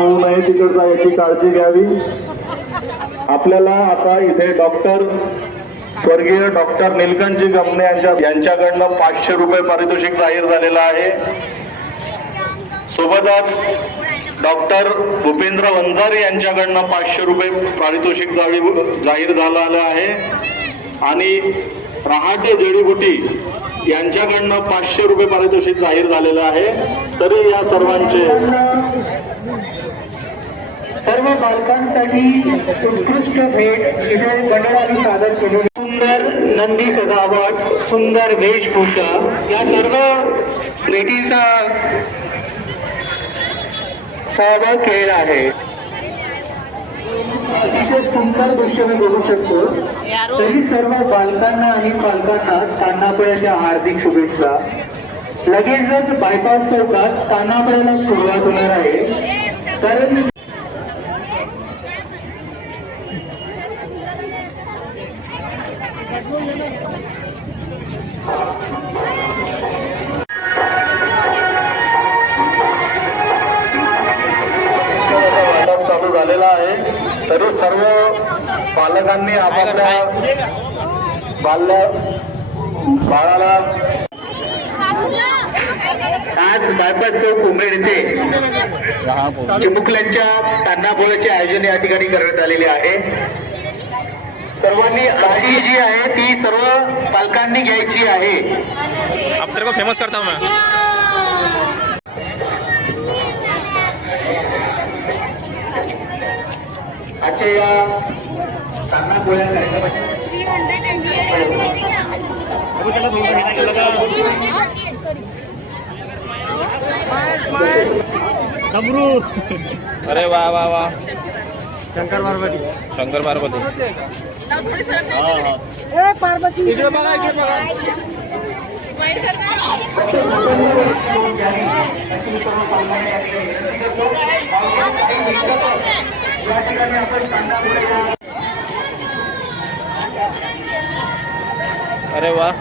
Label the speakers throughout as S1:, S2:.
S1: होऊ नये तिकडचा याची काळजी घ्यावी. आपल्याला आता इथे डॉक्टर स्वर्गीय डॉक्टर निलकंठजी गमने यांच्या यांच्याकडनं पाचशे रुपये पारितोषिक जाहीर झालेलं आहे. सोबतच डॉक्टर भूपेंद्र वंजारे यांच्याकडनं पाचशे रुपये पारितोषिक जाहीर झालं आहे. आणि रहाटे जडीबुटी यांच्याकडनं पाचशे रुपये पारितोषिक जाहीर झालेलं आहे. तरी या सर्वांचे
S2: सर्व बालकांसाठी उत्कृष्ट भेट इथे मंडळाने सादर केली. सुंदर नंदी सजावट सुंदर वेशभूषा या सर्व भेटींचा सहभाग केलेला आहे. अतिशय सुंदर दृश्य मी बघू शकतो. तरी सर्व बालकांना आणि पालकांना तान्हापळ्याच्या हार्दिक शुभेच्छा. लगेचच बायपास चौकात तान्हापळ्याला सुरुवात होणार आहे. कारण
S1: चालू झालेला आहे. तरी सर्व पालकांनी आपापल्या बाल बाळाला
S2: आज बायपास चौक उमेड येथे चिमुकल्यांच्या तान्हापोळ्याचे आयोजन या ठिकाणी करण्यात आलेले आहे. सर्वांनी काळजी जी आहे ती सर्व पालकांनी घ्यायची आहे.
S3: अब तेरे को फेमस करता हूँ मैं।
S2: आजच्या या तान्हापोळ्या कार्यक्रमाची
S3: अरे वाह वाह वाह शंकर पार्वती शंकर पार्वती
S4: ए पार्वती. इकडे बघा इकडे बघा.
S3: अरे वाह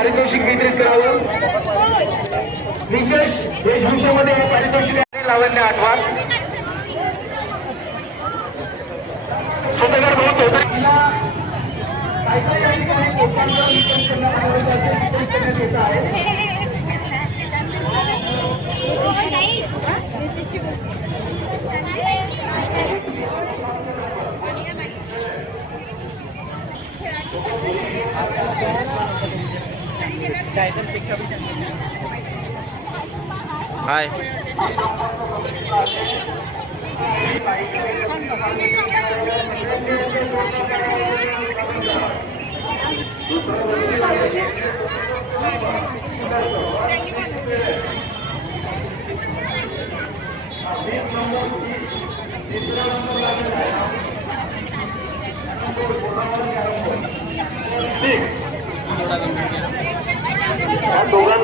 S2: पारितोषिक वितरित करावं विशेष वेशभूषेमध्ये हे पारितोषिक लावण्य आठवा स्वतःकर बघत होता Thank you. ठिकाणी लोकांना वितरण करण्यात येत आहे.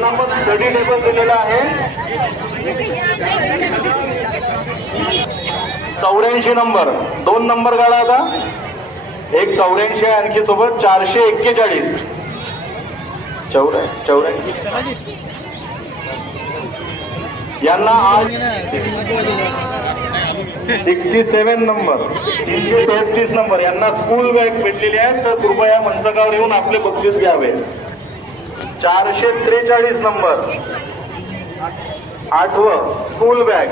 S3: हाय
S1: या हळदी लेबल दिलेला आहे. चौऱ्याऐंशी नंबर. दोन नंबर काढा आता. एक चौऱ्याऐंशी आहे आणखी सोबत. चारशे एक्केचाळीस. चौऱ्या चौऱ्याऐंशी. यांना आज सिक्स्टी सेवन नंबर. तीनशे तेहतीस नंबर. यांना स्कूल बॅग भेटलेली आहे. तर कृपया मंचकावर येऊन आपले बक्षीस घ्यावे. चारशे त्रेचाळीस नंबर. आठवं स्कूल बॅग